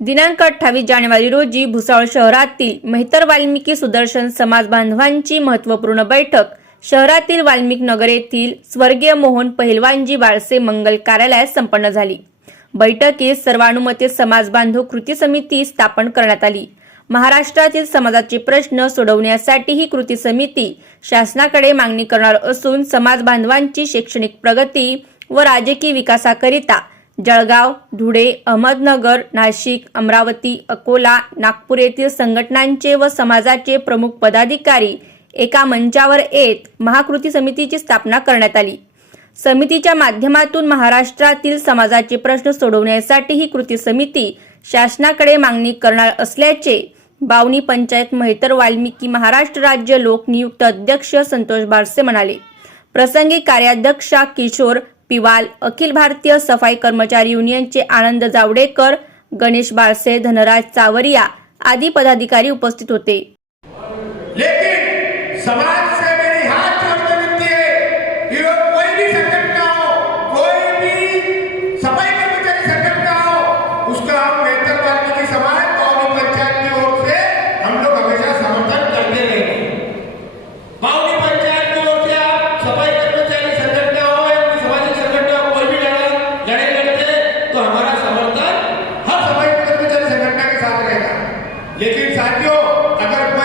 दिनांक अठ्ठावीस जानेवारी रोजी भुसावळ शहरातील मेहतर वाल्मिकी सुदर्शन समाज बांधवांची महत्त्वपूर्ण बैठक. शहरातील वाल्मिक नगर येथील स्वर्गीय मोहन पहिलवानजी बाळसे मंगल कार्यालयात संपन्न झाली. बैठकीत सर्वानुमते समाज बांधव कृती समिती स्थापन करण्यात आली. महाराष्ट्रातील समाजाचे प्रश्न सोडवण्यासाठी ही कृती समिती शासनाकडे मागणी करणार असून समाज बांधवांची शैक्षणिक प्रगती व राजकीय विकासाकरिता जळगाव धुळे अहमदनगर नाशिक अमरावती अकोला नागपूर येथील संघटनांचे व समाजाचे प्रमुख पदाधिकारी एका मंचावर येत महाकृती समितीची स्थापना करण्यात आली. समितीच्या माध्यमातून महाराष्ट्रातील समाजाचे प्रश्न सोडवण्यासाठी ही कृती समिती शासनाकडे मागणी करणार असल्याचे बावनी पंचायत महेतर वाल्मिकी महाराष्ट्र राज्य लोकनियुक्त अध्यक्ष संतोष बारसे म्हणाले. प्रसंगी कार्याध्यक्षा किशोर पिवाल अखिल भारतीय सफाई कर्मचारी युनियनचे आनंद जावडेकर गणेश बाळसे धनराज चावरिया आदी पदाधिकारी उपस्थित होते. लेकिन समाज से salió, agarró